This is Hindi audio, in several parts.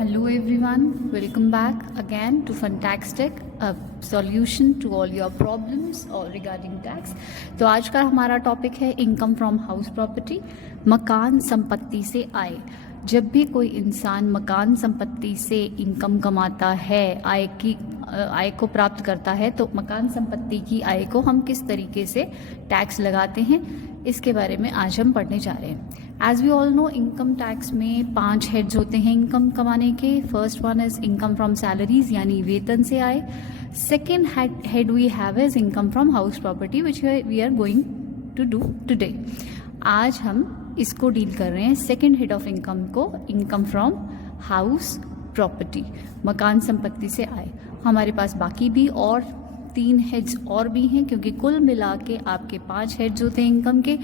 Hello everyone, welcome back again to Fun Tax Tech, a solution to all your problems or regarding tax। तो आज का हमारा टॉपिक है इनकम फ्रॉम हाउस प्रॉपर्टी, मकान संपत्ति से आय। जब भी कोई इंसान मकान संपत्ति से इनकम कमाता है, आय को प्राप्त करता है, तो मकान संपत्ति की आय को हम किस तरीके से टैक्स लगाते हैं, इसके बारे में आज हम पढ़ने जा रहे हैं। As we all know, income tax में 5 हेड्स होते हैं इनकम कमाने के। First one is income from salaries, यानी वेतन से आय। Second head we have is income from house property, which we are going to do today. आज हम इसको डील कर रहे हैं, सेकेंड हेड ऑफ इनकम को, इनकम फ्रॉम हाउस प्रॉपर्टी, मकान संपत्ति से आय। हमारे पास बाकी भी और 3 हेड्स और भी हैं, क्योंकि कुल मिला के आपके 5 हेड्स होते हैं इनकम के।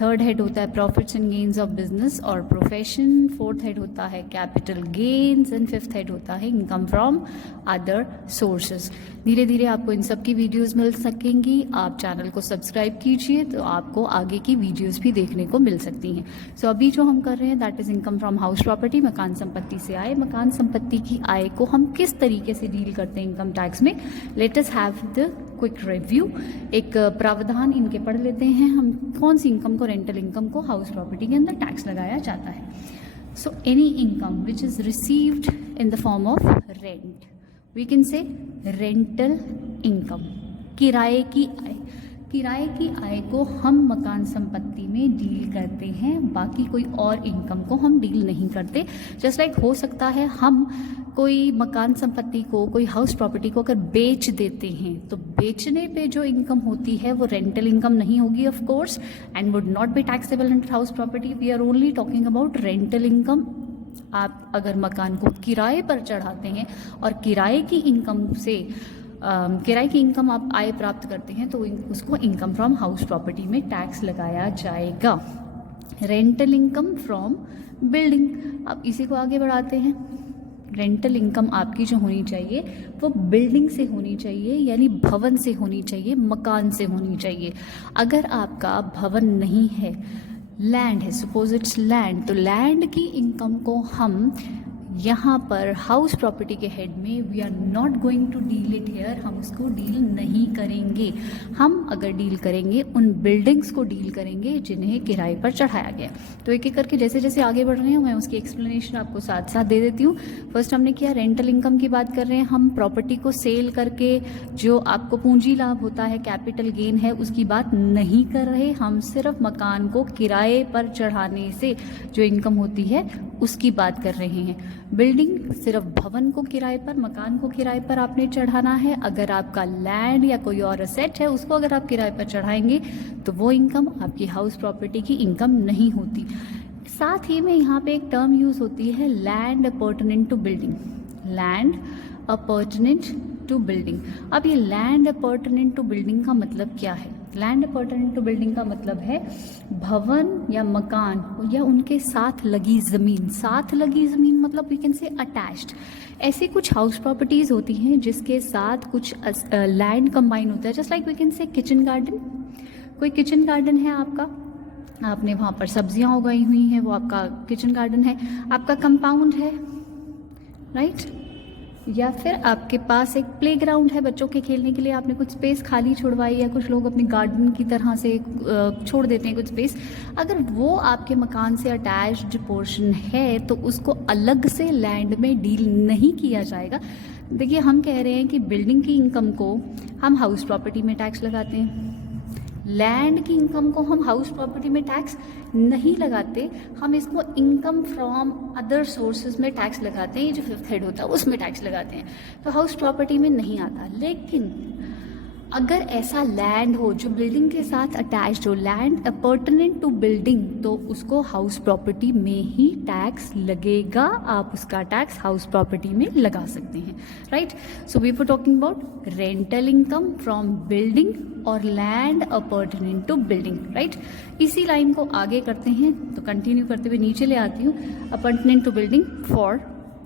थर्ड हेड होता है profits and gains of business और प्रोफेशन। फोर्थ हेड होता है capital gains and fifth head होता है इनकम फ्रॉम अदर सोर्सेज। धीरे धीरे आपको इन सब की वीडियोस मिल सकेंगी। आप चैनल को सब्सक्राइब कीजिए तो आपको आगे की वीडियोस भी देखने को मिल सकती हैं। सो अभी जो हम कर रहे हैं that is income from house property, मकान संपत्ति से आय। मकान संपत्ति की आय को हम किस तरीके से डील करते हैं इनकम टैक्स में, let us have the quick review. एक प्रावधान इनके पढ़ लेते हैं हम, कौन सी इनकम को, रेंटल इनकम को हाउस प्रॉपर्टी के अंदर टैक्स लगाया जाता है। So any income which is received in the form of rent, we can say rental income, किराए की आय। किराए की आय को हम मकान संपत्ति में डील करते हैं, बाकी कोई और इनकम को हम डील नहीं करते। जस्ट लाइक हो सकता है हम कोई मकान संपत्ति को, कोई हाउस प्रॉपर्टी को अगर बेच देते हैं, तो बेचने पे जो इनकम होती है वो रेंटल इनकम नहीं होगी of course, and would not be taxable under house property. We are only talking about rental income. आप अगर मकान को किराए पर चढ़ाते हैं और किराए की इनकम आप आय प्राप्त करते हैं, तो उसको इनकम फ्रॉम हाउस प्रॉपर्टी में टैक्स लगाया जाएगा। रेंटल इनकम फ्रॉम बिल्डिंग, अब इसी को आगे बढ़ाते हैं। रेंटल इनकम आपकी जो होनी चाहिए वो बिल्डिंग से होनी चाहिए, यानी भवन से होनी चाहिए, मकान से होनी चाहिए। अगर आपका भवन नहीं है, लैंड है, सपोज इट्स लैंड, तो लैंड की इनकम को हम यहाँ पर हाउस प्रॉपर्टी के हेड में we are not going to deal it here, हम उसको डील नहीं करेंगे। हम अगर डील करेंगे उन बिल्डिंग्स को डील करेंगे जिन्हें किराए पर चढ़ाया गया। तो एक एक करके जैसे जैसे आगे बढ़ रहे हैं मैं उसकी एक्सप्लेनेशन आपको साथ साथ दे देती हूँ। फर्स्ट हमने किया रेंटल इनकम की बात कर रहे हैं, हम प्रॉपर्टी को सेल करके जो आपको पूंजी लाभ होता है, कैपिटल गेन है, उसकी बात नहीं कर रहे। हम सिर्फ मकान को किराए पर चढ़ाने से जो इनकम होती है उसकी बात कर रहे हैं। बिल्डिंग सिर्फ भवन को किराए पर, मकान को किराए पर आपने चढ़ाना है। अगर आपका लैंड या कोई और असेट है उसको अगर आप किराए पर चढ़ाएंगे तो वो इनकम आपकी हाउस प्रॉपर्टी की इनकम नहीं होती। साथ ही में यहाँ पे एक टर्म यूज होती है land appurtenant to building. Land appurtenant to building. अब ये लैंड अपॉर्टनेंट टू बिल्डिंग का मतलब क्या है? लैंड अपॉर्टनेंट टू बिल्डिंग का मतलब है भवन या मकान या उनके साथ लगी ज़मीन। साथ लगी ज़मीन मतलब वी कैन से अटैच्ड। ऐसे कुछ हाउस प्रॉपर्टीज़ होती हैं जिसके साथ कुछ लैंड कंबाइन होता है, just like we can say kitchen garden. कोई किचन गार्डन है आपका, आपने वहाँ पर सब्जियाँ उगाई हुई हैं, वो आपका किचन गार्डन है। आपका कंपाउंड है, राइट, या फिर आपके पास एक प्लेग्राउंड है बच्चों के खेलने के लिए, आपने कुछ स्पेस खाली छुड़वाई, या कुछ लोग अपने गार्डन की तरह से छोड़ देते हैं कुछ स्पेस। अगर वो आपके मकान से अटैच्ड पोर्शन है तो उसको अलग से लैंड में डील नहीं किया जाएगा। देखिए, हम कह रहे हैं कि बिल्डिंग की इनकम को हम हाउस प्रॉपर्टी में टैक्स लगाते हैं, लैंड की इनकम को हम हाउस प्रॉपर्टी में टैक्स नहीं लगाते, हम इसको इनकम फ्रॉम अदर सोर्सेज में टैक्स लगाते हैं। ये जो फिफ्थ हेड होता है उसमें टैक्स लगाते हैं, तो हाउस प्रॉपर्टी में नहीं आता। लेकिन अगर ऐसा लैंड हो जो बिल्डिंग के साथ अटैच्ड हो, लैंड अपॉर्टनेंट टू बिल्डिंग, तो उसको हाउस प्रॉपर्टी में ही टैक्स लगेगा। आप उसका टैक्स हाउस प्रॉपर्टी में लगा सकते हैं, right. So we were talking about rental income from building और land appurtenant to building, right. इसी लाइन को आगे करते हैं, तो कंटिन्यू करते हुए नीचे ले आती हूँ। अपॉर्टनेंट टू बिल्डिंग फॉर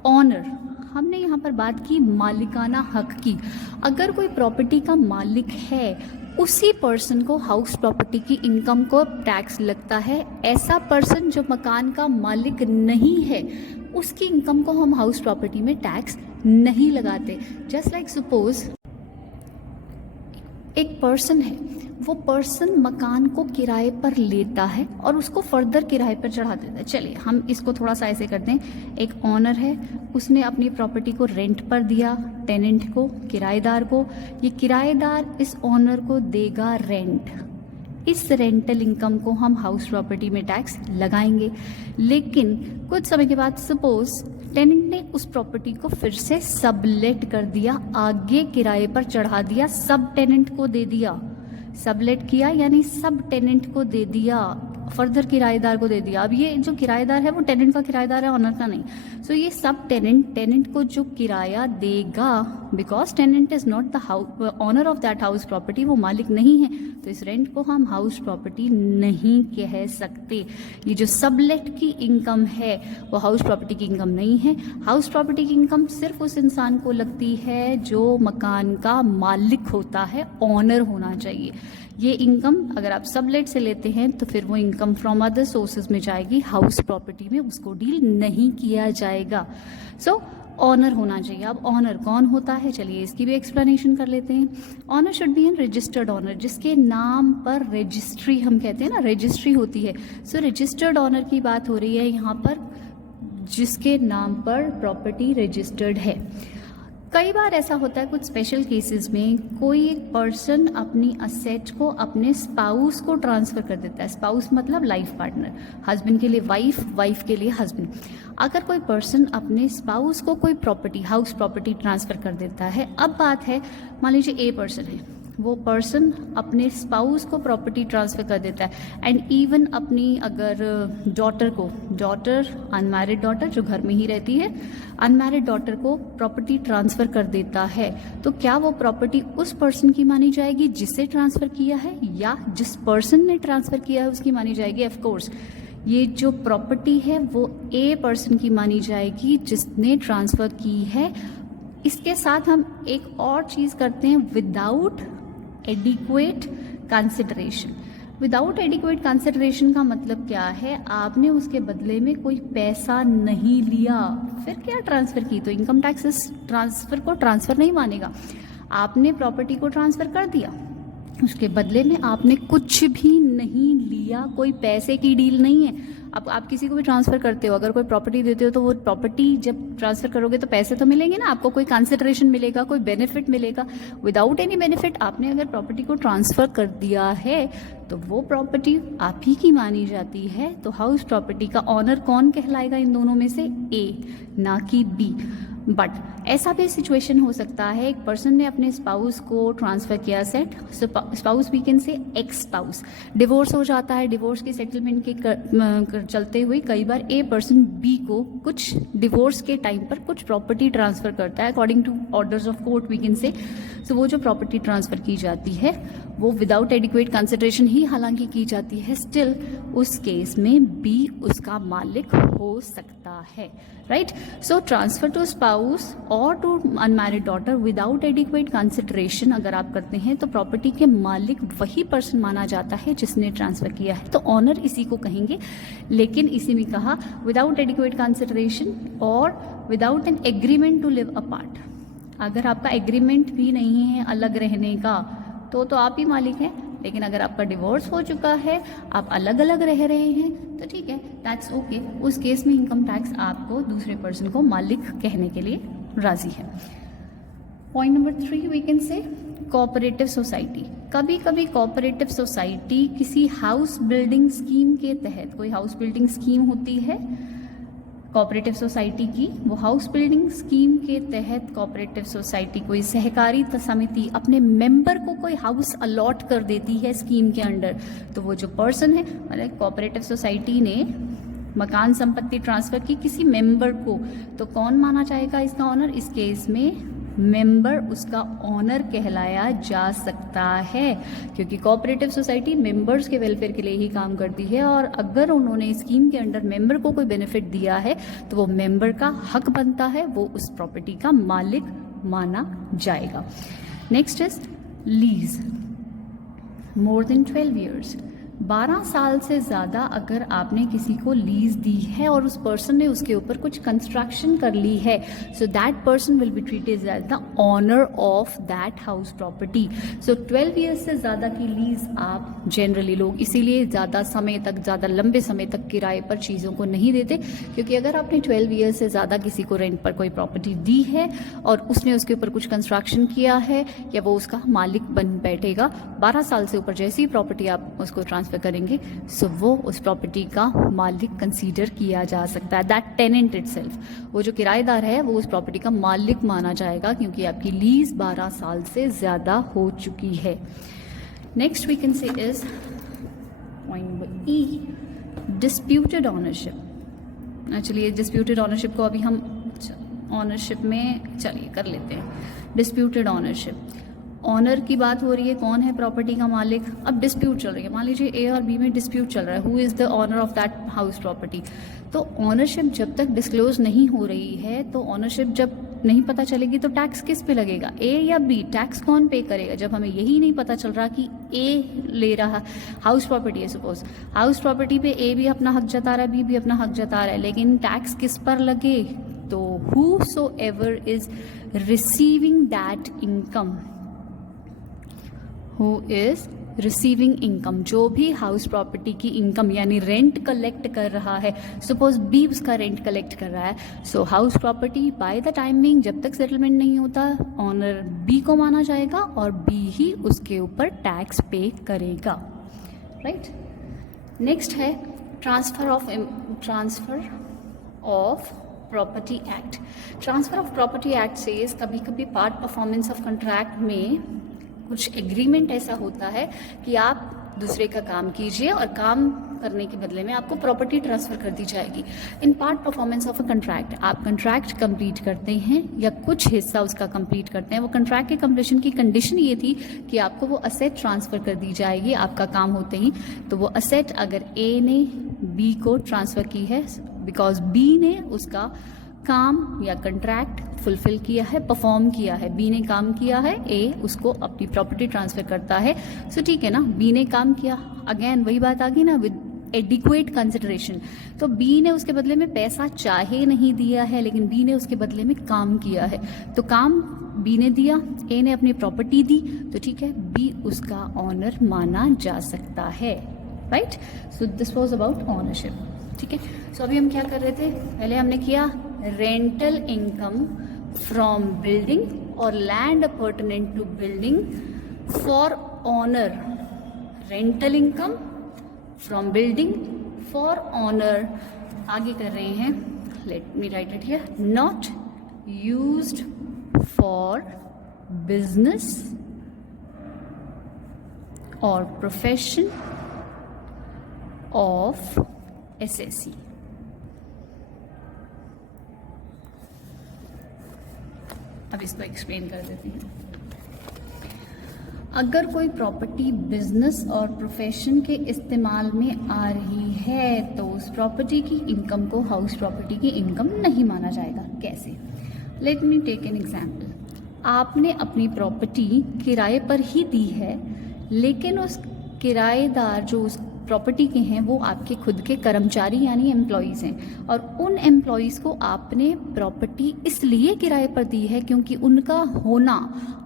ऑनर, हमने यहाँ पर बात की मालिकाना हक की। अगर कोई प्रॉपर्टी का मालिक है उसी पर्सन को हाउस प्रॉपर्टी की इनकम को टैक्स लगता है। ऐसा पर्सन जो मकान का मालिक नहीं है उसकी इनकम को हम हाउस प्रॉपर्टी में टैक्स नहीं लगाते। जस्ट लाइक सपोज एक पर्सन है, वो पर्सन मकान को किराए पर लेता है और उसको फर्दर किराए पर चढ़ा देता है। चलिए हम इसको थोड़ा सा ऐसे करते हैं, एक ऑनर है, उसने अपनी प्रॉपर्टी को रेंट पर दिया टेनेंट को, किराएदार को। ये किराएदार इस ऑनर को देगा रेंट, इस रेंटल इनकम को हम हाउस प्रॉपर्टी में टैक्स लगाएंगे। लेकिन कुछ समय के बाद सपोज टेनेंट ने उस प्रॉपर्टी को फिर से सबलेट कर दिया, आगे किराए पर चढ़ा दिया, सब टेनेंट को दे दिया। सबलेट किया यानी सब टेनेंट को दे दिया, फर्दर किराएदार को दे दिया। अब ये जो किराएदार है वो टेनेंट का किराएदार है, ऑनर का नहीं। सो ये सब टेनेंट को जो किराया देगा, because tenant is not the owner of that house property, वो मालिक नहीं है, तो इस रेंट को हम हाउस प्रॉपर्टी नहीं कह सकते। ये जो सबलेट की इनकम है वो हाउस प्रॉपर्टी की इनकम नहीं है। हाउस प्रॉपर्टी की इनकम सिर्फ उस इंसान को लगती है जो मकान का मालिक होता है, ऑनर होना चाहिए। ये इनकम अगर आप सबलेट से लेते हैं तो फिर वो इनकम फ्रॉम अदर सोर्सेज में जाएगी, हाउस प्रॉपर्टी में उसको डील नहीं किया जाएगा। सो ऑनर होना चाहिए। अब ऑनर कौन होता है, चलिए इसकी भी एक्सप्लेनेशन कर लेते हैं। Owner should be an registered owner, जिसके नाम पर रजिस्ट्री, हम कहते हैं ना रजिस्ट्री होती है। सो रजिस्टर्ड ऑनर की बात हो रही है यहाँ पर, जिसके नाम पर प्रॉपर्टी रजिस्टर्ड है। कई बार ऐसा होता है कुछ स्पेशल केसेस में, कोई एक पर्सन अपनी असेट को अपने स्पाउस को ट्रांसफर कर देता है। स्पाउस मतलब लाइफ पार्टनर, हस्बैंड के लिए वाइफ, वाइफ के लिए हस्बैंड। अगर कोई पर्सन अपने स्पाउस को कोई प्रॉपर्टी, हाउस प्रॉपर्टी ट्रांसफर कर देता है, अब बात है मान लीजिए ए पर्सन है, वो पर्सन अपने स्पाउस को प्रॉपर्टी ट्रांसफ़र कर देता है एंड इवन अपनी अगर डॉटर को, डॉटर अनमैरिड डॉटर जो घर में ही रहती है, अनमैरिड डॉटर को प्रॉपर्टी ट्रांसफ़र कर देता है, तो क्या वो प्रॉपर्टी उस पर्सन की मानी जाएगी जिससे ट्रांसफ़र किया है, या जिस पर्सन ने ट्रांसफ़र किया है उसकी मानी जाएगी? ऑफ कोर्स ये जो प्रॉपर्टी है वो ए पर्सन की मानी जाएगी जिसने ट्रांसफ़र की है। इसके साथ हम एक और चीज़ करते हैं, without adequate consideration. Without adequate consideration का मतलब क्या है? आपने उसके बदले में कोई पैसा नहीं लिया, फिर क्या ट्रांसफ़र की, तो इनकम टैक्स इस ट्रांसफ़र को ट्रांसफ़र नहीं मानेगा। आपने प्रॉपर्टी को ट्रांसफ़र कर दिया, उसके बदले में आपने कुछ भी नहीं लिया, कोई पैसे की डील नहीं है। अब आप किसी को भी ट्रांसफ़र करते हो, अगर कोई प्रॉपर्टी देते हो तो वो प्रॉपर्टी जब ट्रांसफ़र करोगे तो पैसे तो मिलेंगे ना, आपको कोई कंसिडरेशन मिलेगा, कोई बेनिफिट मिलेगा। विदाउट एनी बेनिफिट आपने अगर प्रॉपर्टी को ट्रांसफ़र कर दिया है तो वो प्रॉपर्टी आप ही की मानी जाती है। तो हाउस प्रॉपर्टी का ऑनर कौन कहलाएगा इन दोनों में से? ए, ना कि बी। बट ऐसा भी सिचुएशन हो सकता है, एक पर्सन ने अपने स्पाउस को ट्रांसफ़र किया set, spouse we can say ex spouse, divorce हो जाता है। डिवोर्स के सेटलमेंट के चलते हुए कई बार ए पर्सन बी को कुछ डिवोर्स के टाइम पर कुछ प्रॉपर्टी ट्रांसफ़र करता है according to orders of court we can say. So वो जो प्रॉपर्टी ट्रांसफ़र की जाती है वो विदाउट एडिक्वेट कंसिडरेशन ही हालांकि की जाती है, स्टिल उस केस में बी उसका मालिक हो सकता है, right? So transfer to spouse और to unmarried daughter without adequate consideration अगर आप करते हैं तो प्रॉपर्टी के मालिक वही पर्सन माना जाता है जिसने ट्रांसफ़र किया है, तो ऑनर इसी को कहेंगे। लेकिन इसी में कहा विदाउट एडिक्वेट कंसिडरेशन और without an agreement to live apart. अगर आपका एग्रीमेंट भी नहीं है अलग रहने का तो आप ही मालिक हैं, लेकिन अगर आपका डिवोर्स हो चुका है, आप अलग अलग रह रहे हैं, तो ठीक है, दैट्स ओके। उस केस में इनकम टैक्स आपको दूसरे पर्सन को मालिक कहने के लिए राजी है। Point number 3 we can say cooperative society. कभी कभी कोऑपरेटिव सोसाइटी किसी हाउस बिल्डिंग स्कीम के तहत, कोई हाउस बिल्डिंग स्कीम होती है कोऑपरेटिव सोसाइटी की, वो हाउस बिल्डिंग स्कीम के तहत कोऑपरेटिव सोसाइटी कोई सहकारी समिति अपने मेंबर को कोई हाउस अलॉट कर देती है स्कीम के अंडर, तो वो जो पर्सन है, मतलब कोऑपरेटिव सोसाइटी ने मकान संपत्ति ट्रांसफ़र की किसी मेंबर को, तो कौन माना जाएगा इसका ऑनर? इस केस में मेंबर उसका ऑनर कहलाया जा सकता है, क्योंकि कोऑपरेटिव सोसाइटी मेंबर्स के वेलफेयर के लिए ही काम करती है, और अगर उन्होंने स्कीम के अंडर मेंबर को कोई बेनिफिट दिया है तो वो मेंबर का हक बनता है, वो उस प्रॉपर्टी का मालिक माना जाएगा। Next is lease, more than 12 years. 12 साल से ज़्यादा अगर आपने किसी को लीज दी है और उस पर्सन ने उसके ऊपर कुछ कंस्ट्रक्शन कर ली है, so that person will be treated as the owner of that house property. So 12 years से ज़्यादा की लीज आप जनरली लोग इसीलिए ज़्यादा समय तक, ज़्यादा लंबे समय तक किराए पर चीज़ों को नहीं देते, क्योंकि अगर आपने 12 ईयर्स से ज़्यादा किसी को रेंट पर कोई प्रॉपर्टी दी है और उसने उसके ऊपर कुछ कंस्ट्रक्शन किया है या वो उसका मालिक बन बैठेगा, 12 साल से ऊपर जैसी प्रॉपर्टी आप उसको ट्रांसफर करेंगे, सो वो उस प्रॉपर्टी का मालिक कंसीडर किया जा सकता है। दैट टेनेंट इटसेल्फ, वो जो किराएदार है वो उस प्रॉपर्टी का मालिक माना जाएगा, क्योंकि आपकी लीज 12 साल से ज़्यादा हो चुकी है। Next we can say is point number E, disputed ownership. चलिए डिस्प्यूटेड ऑनरशिप को अभी हम ऑनरशिप में चलिए कर लेते हैं। डिस्प्यूटेड ऑनरशिप, ऑनर की बात हो रही है, कौन है प्रॉपर्टी का मालिक। अब डिस्प्यूट चल रही है, मान लीजिए ए और बी में डिस्प्यूट चल रहा है, who is the owner of that house property. तो ऑनरशिप जब तक डिस्क्लोज नहीं हो रही है, तो ऑनरशिप जब नहीं पता चलेगी तो टैक्स किस पे लगेगा, ए या बी, टैक्स कौन पे करेगा। जब हमें यही नहीं पता चल रहा कि ए ले रहा, हाउस प्रॉपर्टी है सपोज, हाउस प्रॉपर्टी पे ए भी अपना हक जता रहा है, बी भी अपना हक जता रहा है, लेकिन टैक्स किस पर लगे, तो whosoever is receiving that income, who is receiving income, जो भी हाउस प्रॉपर्टी की इनकम यानी रेंट कलेक्ट कर रहा है, सपोज बी उसका रेंट कलेक्ट कर रहा है, so house property by the timing जब तक सेटलमेंट नहीं होता ऑनर बी को माना जाएगा और बी ही उसके ऊपर टैक्स पे करेगा, राइट। नेक्स्ट है transfer of property act. Transfer of property act से कभी कभी पार्ट परफॉर्मेंस ऑफ कंट्रैक्ट में कुछ एग्रीमेंट ऐसा होता है कि आप दूसरे का काम कीजिए और काम करने के बदले में आपको प्रॉपर्टी ट्रांसफर कर दी जाएगी। In part performance of a contract, आप कंट्रैक्ट कंप्लीट करते हैं या कुछ हिस्सा उसका कंप्लीट करते हैं, वो कंट्रैक्ट के कंप्लीशन की कंडीशन ये थी कि आपको वो असेट ट्रांसफर कर दी जाएगी आपका काम होते ही। तो वो असेट अगर ए ने बी को ट्रांसफर की है, बिकॉज बी ने उसका काम या कंट्रैक्ट फुलफिल किया है, परफॉर्म किया है, बी ने काम किया है, ए उसको अपनी प्रॉपर्टी ट्रांसफर करता है। सो ठीक है ना, बी ने काम किया, अगेन वही बात आ गई ना, विद एडिक्वेट कंसिडरेशन। तो बी ने उसके बदले में पैसा चाहे नहीं दिया है, लेकिन बी ने उसके बदले में काम किया है, तो काम बी ने दिया, ए ने अपनी प्रॉपर्टी दी, तो ठीक है, बी उसका ऑनर माना जा सकता है, right. So this was about ownership, ठीक है। सो अभी हम क्या कर रहे थे, पहले हमने किया रेंटल इनकम फ्रॉम बिल्डिंग और land apartment to building for owner, rental income from building for owner. आगे कर रहे हैं, let me write it here, not used for business और प्रोफेशन ऑफ एसएससी। अब इसको एक्सप्लेन कर देते हैं। अगर कोई प्रॉपर्टी बिजनेस और प्रोफेशन के इस्तेमाल में आ रही है तो उस प्रॉपर्टी की इनकम को हाउस प्रॉपर्टी की इनकम नहीं माना जाएगा। कैसे? Let me take an example. आपने अपनी प्रॉपर्टी किराए पर ही दी है, लेकिन उस किराएदार जो उस प्रॉपर्टी के हैं वो आपके खुद के कर्मचारी यानी एम्प्लॉयज़ हैं, और उन एम्प्लॉयज़ को आपने प्रॉपर्टी इसलिए किराए पर दी है क्योंकि उनका होना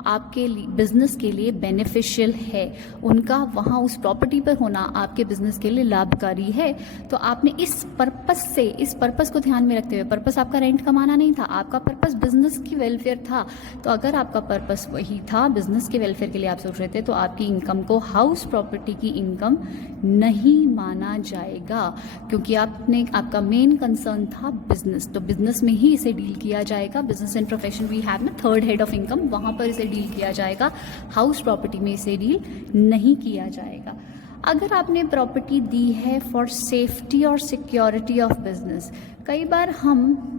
आपके बिजनेस के लिए बेनिफिशियल है, उनका वहाँ उस प्रॉपर्टी पर होना आपके बिजनेस के लिए लाभकारी है। तो आपने इस पर्पस को ध्यान में रखते हुए, पर्पस आपका रेंट कमाना नहीं था, आपका पर्पस बिजनेस की वेलफेयर था, तो अगर आपका पर्पस वही था, बिजनेस के वेलफेयर के लिए आप सोच रहे थे, तो आपकी इनकम को हाउस प्रॉपर्टी की इनकम नहीं माना जाएगा, क्योंकि आपका मेन कंसर्न था बिजनेस, तो बिजनेस में ही इसे डील किया जाएगा। Business and profession we have ना थर्ड हेड ऑफ इनकम, वहाँ पर इसे डील किया जाएगा, हाउस प्रॉपर्टी में इसे डील नहीं किया जाएगा। अगर आपने प्रॉपर्टी दी है फॉर सेफ्टी और सिक्योरिटी ऑफ बिजनेस, कई बार हम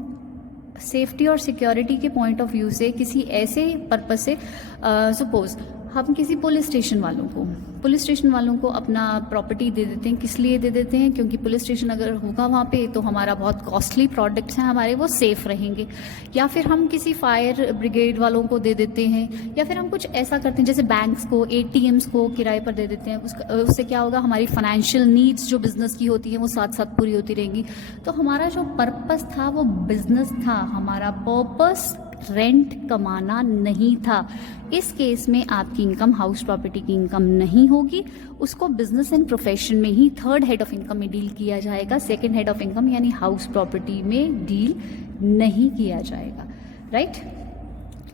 सेफ्टी और सिक्योरिटी के पॉइंट ऑफ व्यू से किसी ऐसे पर्पस से, सपोज हम किसी पुलिस स्टेशन वालों को पुलिस स्टेशन वालों को अपना प्रॉपर्टी दे देते हैं। किस लिए दे देते हैं? क्योंकि पुलिस स्टेशन अगर होगा वहाँ पे तो हमारा बहुत कॉस्टली प्रोडक्ट्स हैं हमारे, वो सेफ़ रहेंगे। या फिर हम किसी फायर ब्रिगेड वालों को दे देते हैं, या फिर हम कुछ ऐसा करते हैं जैसे बैंक्स को, ATMs को किराए पर दे देते हैं। उससे क्या होगा, हमारी फाइनेंशियल नीड्स जो बिज़नेस की होती हैं वो साथ साथ पूरी होती रहेंगी। तो हमारा जो पर्पस था वो बिज़नेस था, हमारा पर्पस रेंट कमाना नहीं था। इस केस में आपकी इनकम हाउस प्रॉपर्टी की इनकम नहीं होगी, उसको बिजनेस एंड प्रोफेशन में ही थर्ड हेड ऑफ इनकम में डील किया जाएगा। सेकंड हेड ऑफ इनकम यानी हाउस प्रॉपर्टी में डील नहीं किया जाएगा, राइट।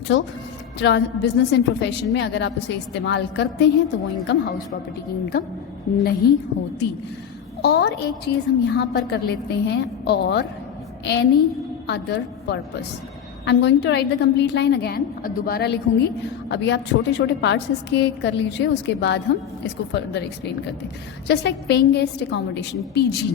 तो बिजनेस एंड प्रोफेशन में अगर आप उसे इस्तेमाल करते हैं तो वो इनकम हाउस प्रॉपर्टी की इनकम नहीं होती। और एक चीज़ हम यहाँ पर कर लेते हैं, और any other purpose. I am going to write the complete line again, दोबारा लिखूंगी। अभी आप छोटे छोटे पार्ट्स इसके कर लीजिए, उसके बाद हम इसको फर्दर एक्सप्लेन करते हैं। Just like paying guest accommodation, PG,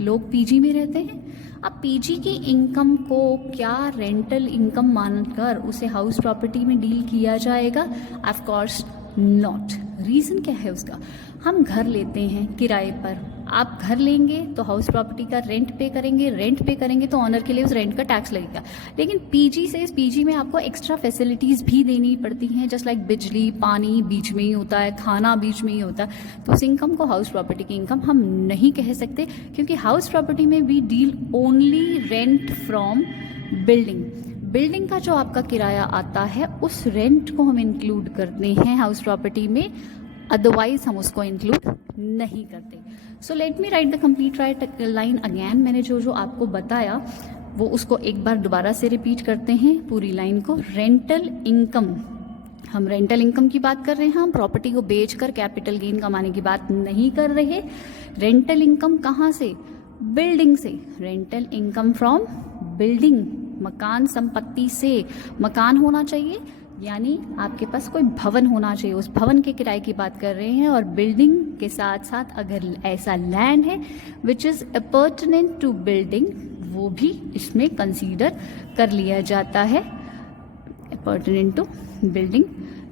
लोग PG में रहते हैं। अब PG की इनकम को क्या रेंटल इनकम मानकर उसे हाउस प्रॉपर्टी में डील किया जाएगा? Of course not. रीज़न क्या है उसका? हम घर लेते हैं किराए पर, आप घर लेंगे तो हाउस प्रॉपर्टी का रेंट पे करेंगे, रेंट पे करेंगे तो ऑनर के लिए उस रेंट का टैक्स लगेगा। लेकिन PG से, इस PG में आपको एक्स्ट्रा फैसिलिटीज़ भी देनी पड़ती हैं, जस्ट लाइक बिजली, पानी बीच में ही होता है, खाना बीच में ही होता है। तो उस इनकम को हाउस प्रॉपर्टी की इनकम हम नहीं कह सकते, क्योंकि हाउस प्रॉपर्टी में we deal only rent from building. Building का जो आपका किराया आता है उस रेंट को हम इंक्लूड करते हैं हाउस प्रॉपर्टी में, अदरवाइज हम उसको इंक्लूड नहीं करते। So let me right the complete right line again. मैंने जो जो आपको बताया वो उसको एक बार दोबारा से रिपीट करते हैं पूरी लाइन को। रेंटल इनकम, हम रेंटल इनकम की बात कर रहे हैं, हम प्रॉपर्टी को बेचकर कैपिटल गेन कमाने की बात नहीं कर रहे। रेंटल इनकम कहाँ से? बिल्डिंग से। रेंटल इनकम फ्रॉम बिल्डिंग, मकान संपत्ति से। मकान होना चाहिए यानी आपके पास कोई भवन होना चाहिए, उस भवन के किराए की बात कर रहे हैं। और बिल्डिंग के साथ साथ अगर ऐसा लैंड है which is appurtenant to building, वो भी इसमें कंसीडर कर लिया जाता है, appurtenant to building.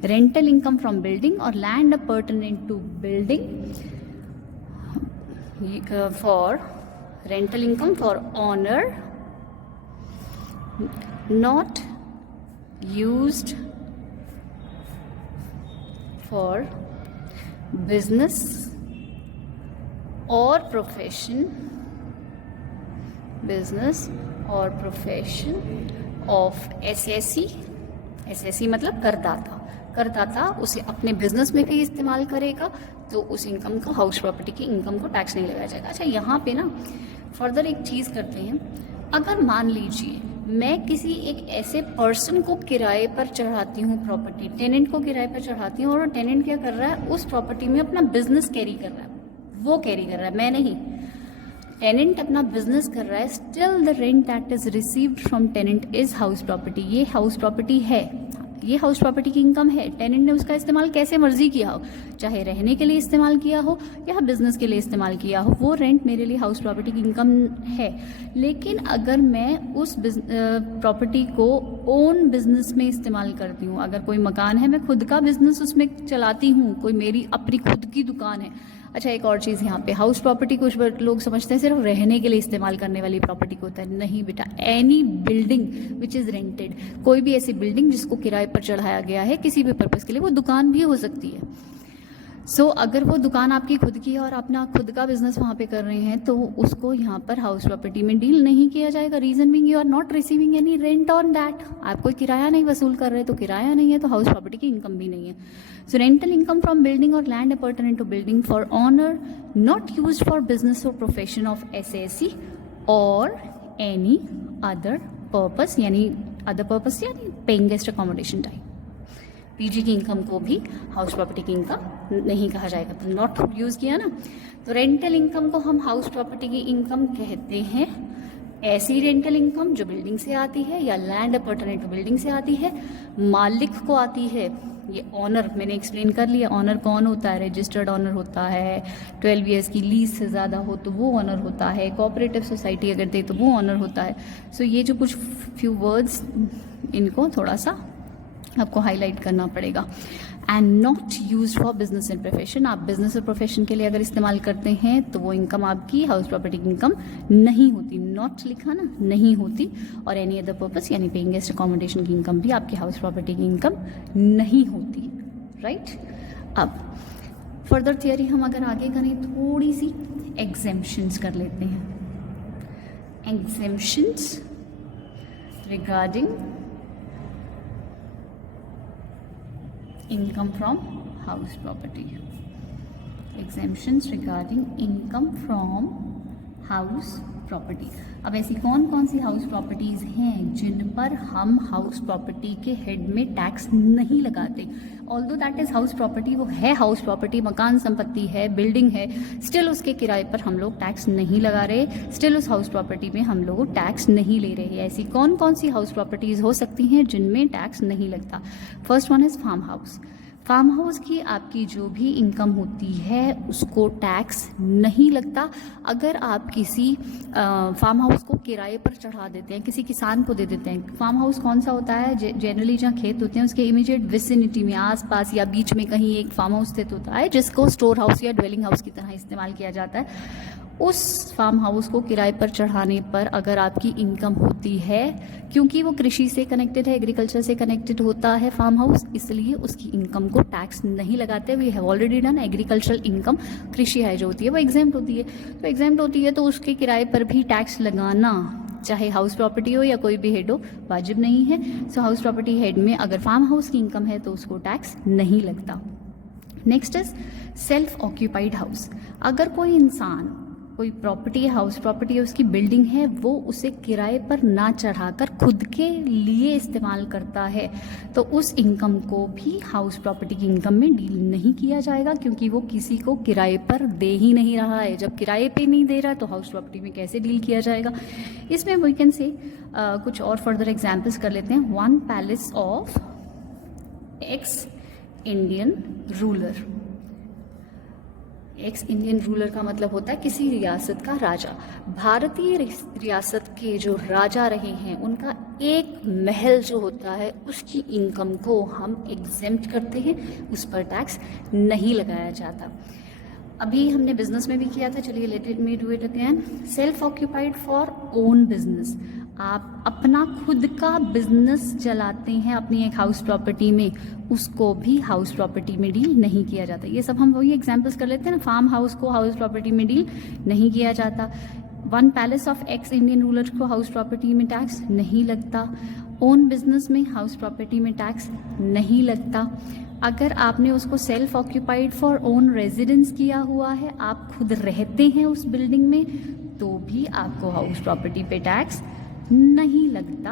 Rental income from building और land appurtenant to building for rental income for owner not used for business or profession, business or profession of SSE। SSE मतलब करदाता। करदाता उसे अपने बिजनेस में भी इस्तेमाल करेगा तो उस इनकम को, हाउस प्रॉपर्टी की इनकम को टैक्स नहीं लगाया जाएगा। अच्छा, यहाँ पे ना फर्दर एक चीज़ करते हैं। अगर मान लीजिए मैं किसी एक ऐसे पर्सन को किराए पर चढ़ाती हूँ प्रॉपर्टी, टेनेंट को किराए पर चढ़ाती हूँ, और टेनेंट क्या कर रहा है, उस प्रॉपर्टी में अपना बिजनेस कैरी कर रहा है, वो कैरी कर रहा है, मैं नहीं। टेनेंट अपना बिजनेस कर रहा है, still the rent that is received from tenant is house property. ये हाउस प्रॉपर्टी है, ये हाउस प्रॉपर्टी की इनकम है। टेनेंट ने उसका इस्तेमाल कैसे मर्जी किया हो, चाहे रहने के लिए इस्तेमाल किया हो या बिजनेस के लिए इस्तेमाल किया हो, वो रेंट मेरे लिए हाउस प्रॉपर्टी की इनकम है। लेकिन अगर मैं उस प्रॉपर्टी को ओन बिजनेस में इस्तेमाल करती हूँ, अगर कोई मकान है, मैं खुद का बिजनेस उसमें चलाती हूँ, कोई मेरी अपनी खुद की दुकान है। अच्छा, एक और चीज़ यहाँ पे, हाउस प्रॉपर्टी कुछ लोग समझते हैं सिर्फ रहने के लिए इस्तेमाल करने वाली प्रॉपर्टी को होता है। नहीं बेटा, any building which is rented, कोई भी ऐसी बिल्डिंग जिसको किराए पर चढ़ाया गया है किसी भी पर्पज़ के लिए, वो दुकान भी हो सकती है। सो अगर वो दुकान आपकी खुद की है और अपना खुद का बिजनेस वहाँ पे कर रहे हैं तो उसको यहाँ पर हाउस प्रॉपर्टी में डील नहीं किया जाएगा। Reason being you are not receiving any rent on that. आप कोई किराया नहीं वसूल कर रहे, तो किराया नहीं है तो हाउस प्रॉपर्टी की इनकम भी नहीं है। So rental income from building और land appurtenant to building for owner not used for business और प्रोफेशन ऑफ SSE और एनी अदर पर्पस, यानी अदर पर्पस यानी paying guest accommodation type. PG की इनकम को भी हाउस प्रॉपर्टी की इनकम नहीं कहा जाएगा, तो नॉट यूज़ किया ना। तो रेंटल इनकम को हम हाउस प्रॉपर्टी की इनकम कहते हैं। ऐसी रेंटल इनकम जो बिल्डिंग से आती है या लैंड अपॉर्चुनेंट टू बिल्डिंग से आती है, मालिक को आती है। ये ऑनर मैंने एक्सप्लेन कर लिया, ऑनर कौन होता है, रजिस्टर्ड ऑनर होता है, 12 ईयर्स की लीज से ज़्यादा हो तो वो ऑनर होता है, कोऑपरेटिव सोसाइटी अगर दे तो वो ऑनर होता है। सो ये जो कुछ फ्यू वर्ड्स, इनको थोड़ा सा आपको हाईलाइट करना पड़ेगा। And not use for business and profession. आप बिजनेस और प्रोफेशन के लिए अगर इस्तेमाल करते हैं तो वो इनकम आपकी हाउस प्रॉपर्टी की इनकम नहीं होती। नॉट लिखा ना, नहीं होती। और एनी अदर पर्पस यानी पेइंग गेस्ट अकोमोडेशन की इनकम भी आपकी हाउस प्रॉपर्टी की इनकम नहीं होती, राइट। अब फर्दर थियरी हम अगर आगे करें, थोड़ी सी एग्जेम्पशंस कर लेते हैं। Exemptions regarding income from house property. Exemptions regarding income from house property. अब ऐसी कौन कौन सी हाउस प्रॉपर्टीज़ हैं जिन पर हम हाउस प्रॉपर्टी के हेड में टैक्स नहीं लगाते। Although that is house property, वो है हाउस प्रॉपर्टी, मकान संपत्ति है, बिल्डिंग है, स्टिल उसके किराए पर हम लोग टैक्स नहीं लगा रहे, स्टिल उस हाउस प्रॉपर्टी में हम लोग टैक्स नहीं ले रहे। ऐसी कौन कौन सी हाउस प्रॉपर्टीज़ हो सकती हैं जिनमें टैक्स नहीं लगता। First one is farm house. Farm house की आपकी जो भी इनकम होती है उसको टैक्स नहीं लगता। अगर आप किसी फार्म हाउस को किराए पर चढ़ा देते हैं, किसी किसान को दे देते हैं। फार्म हाउस कौन सा होता है? जनरली जहाँ खेत होते हैं उसके इमीडिएट विसिनिटी में, आसपास या बीच में कहीं एक फार्म हाउस स्थित होता है जिसको स्टोर हाउस या ड्वेलिंग हाउस की तरह इस्तेमाल किया जाता है। उस फार्म हाउस को किराए पर चढ़ाने पर अगर आपकी इनकम होती है, क्योंकि वो कृषि से कनेक्टेड है, एग्रीकल्चर से कनेक्टेड होता है फार्म हाउस, इसलिए उसकी इनकम को टैक्स नहीं लगाते। We have already done agricultural income, कृषि है जो होती है वो एग्जेम्प्ट होती है। तो एग्जेम्प्ट होती है तो उसके किराए पर भी टैक्स लगाना, चाहे हाउस प्रॉपर्टी हो या कोई भी हेड हो, वाजिब नहीं है। सो हाउस प्रॉपर्टी हेड में अगर फार्म हाउस की इनकम है तो उसको टैक्स नहीं लगता। Next is self occupied house. अगर कोई इंसान कोई प्रॉपर्टी है, हाउस प्रॉपर्टी है, उसकी बिल्डिंग है, वो उसे किराए पर ना चढ़ाकर खुद के लिए इस्तेमाल करता है तो उस इनकम को भी हाउस प्रॉपर्टी की इनकम में डील नहीं किया जाएगा, क्योंकि वो किसी को किराए पर दे ही नहीं रहा है। जब किराए पे नहीं दे रहा तो हाउस प्रॉपर्टी में कैसे डील किया जाएगा। इसमें वी कैन से कुछ और फर्दर एग्जाम्पल्स कर लेते हैं। One palace of x Indian ruler. X Indian ruler का मतलब होता है किसी रियासत का राजा। भारतीय रियासत के जो राजा रहे हैं उनका एक महल जो होता है उसकी इनकम को हम एग्जेम्प्ट करते हैं, उस पर टैक्स नहीं लगाया जाता। अभी हमने बिजनेस में भी किया था, चलिए let me do it again. Self occupied for own business. आप अपना खुद का बिजनेस चलाते हैं अपनी एक हाउस प्रॉपर्टी में, उसको भी हाउस प्रॉपर्टी में डील नहीं किया जाता। ये सब हम वही एग्जांपल्स कर लेते हैं ना। फार्म हाउस को हाउस प्रॉपर्टी में डील नहीं किया जाता। One palace of x Indian ruler को हाउस प्रॉपर्टी में टैक्स नहीं लगता। ओन बिजनेस में हाउस प्रॉपर्टी में टैक्स नहीं लगता। अगर आपने उसको self occupied for own residence किया हुआ है, आप खुद रहते हैं उस बिल्डिंग में, तो भी आपको हाउस प्रॉपर्टी पे टैक्स नहीं लगता।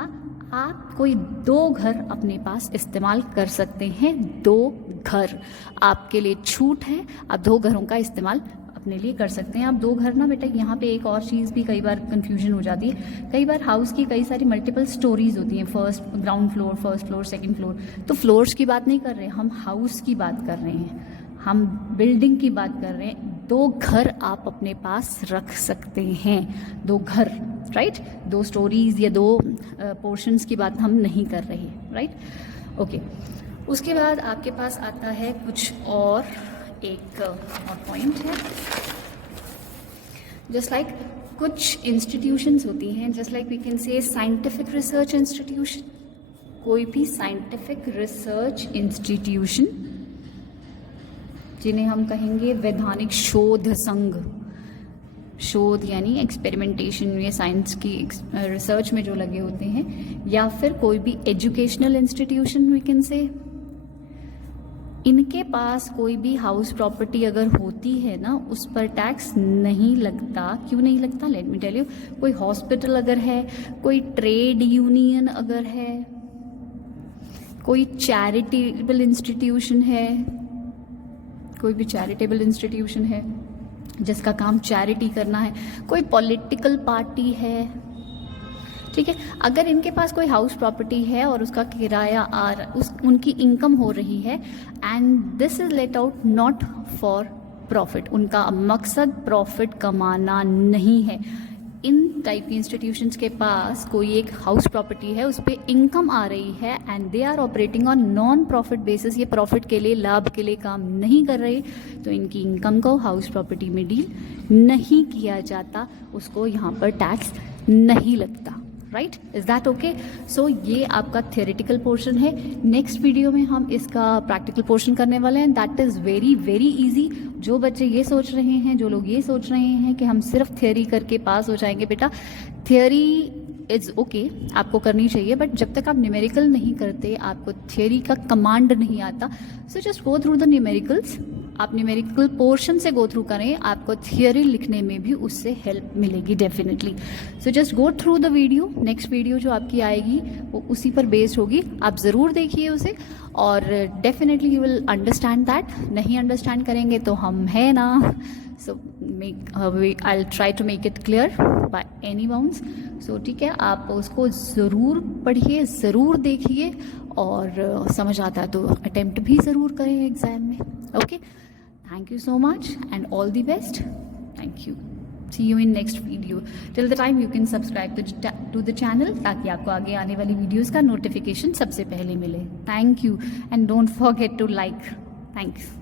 आप कोई 2 घर अपने पास इस्तेमाल कर सकते हैं। 2 घर आपके लिए छूट है, आप 2 घरों का इस्तेमाल अपने लिए कर सकते हैं। आप 2 घर ना बेटा, यहाँ पे एक और चीज़ भी कई बार कंफ्यूजन हो जाती है। कई बार हाउस की कई सारी मल्टीपल स्टोरीज होती हैं, ground floor, first floor, second floor. तो फ्लोर्स की बात नहीं कर रहे, हम हाउस की बात कर रहे हैं, हम बिल्डिंग की बात कर रहे हैं। 2 घर आप अपने पास रख सकते हैं। 2 घर, राइट। 2 स्टोरीज या 2 पोर्शंस की बात हम नहीं कर रहे, राइट। ओके, उसके बाद आपके पास आता है कुछ और एक और पॉइंट है। जस्ट लाइक कुछ इंस्टीट्यूशंस होती हैं, just like we can say scientific research institution. कोई भी साइंटिफिक रिसर्च इंस्टीट्यूशन जिन्हें हम कहेंगे वैधानिक शोध संघ, शोध यानी एक्सपेरिमेंटेशन, ये साइंस की रिसर्च में जो लगे होते हैं, या फिर कोई भी एजुकेशनल इंस्टीट्यूशन वी कैन से, इनके पास कोई भी हाउस प्रॉपर्टी अगर होती है ना, उस पर टैक्स नहीं लगता। क्यों नहीं लगता? Let me tell you. कोई हॉस्पिटल अगर है, कोई ट्रेड यूनियन अगर है, कोई चैरिटेबल इंस्टीट्यूशन है, कोई भी चैरिटेबल इंस्टीट्यूशन है जिसका काम चैरिटी करना है, कोई पॉलिटिकल पार्टी है, ठीक है। अगर इनके पास कोई हाउस प्रॉपर्टी है और उसका किराया उनकी इनकम हो रही है, and this is let out not for profit, उनका मकसद प्रॉफिट कमाना नहीं है, इन टाइप की इंस्टीट्यूशंस के पास कोई एक हाउस प्रॉपर्टी है, उस पर इनकम आ रही है and they are operating on non profit basis, ये प्रॉफिट के लिए, लाभ के लिए काम नहीं कर रहे, तो इनकी इनकम को हाउस प्रॉपर्टी में डील नहीं किया जाता, उसको यहाँ पर टैक्स नहीं लगता। Right, is that okay? So ये आपका थियोरेटिकल पोर्शन है। नेक्स्ट वीडियो में हम इसका प्रैक्टिकल पोर्शन करने वाले हैं। That is very very easy. जो बच्चे ये सोच रहे हैं, जो लोग ये सोच रहे हैं कि हम सिर्फ थियोरी करके पास हो जाएंगे, बेटा थियोरी इट्स ओके, आपको करनी चाहिए, बट जब तक आप न्यूमेरिकल नहीं करते, आपको थियोरी का कमांड नहीं आता, so just go through the numericals. आप न्यूमेरिकल पोर्शन से गो थ्रू करें, आपको थियोरी लिखने में भी उससे हेल्प मिलेगी definitely. So just go through the video. Next video जो आपकी आएगी वो उसी पर बेस्ड होगी, आप ज़रूर देखिए उसे और definitely you will understand that. नहीं अंडरस्टैंड करेंगे तो हम है ना, so I will try to make it clear by any bounds. So ठीक है, आप उसको ज़रूर पढ़िए, ज़रूर देखिए और समझ आता है तो अटेम्प्ट भी ज़रूर करें एग्ज़ाम में। Okay, thank you so much and all the best. Thank you. See you in next video. Till the time you can subscribe to the channel ताकि आपको आगे आने वाली वीडियोस का नोटिफिकेशन सबसे पहले मिले. Thank you and don't forget to like. Thanks.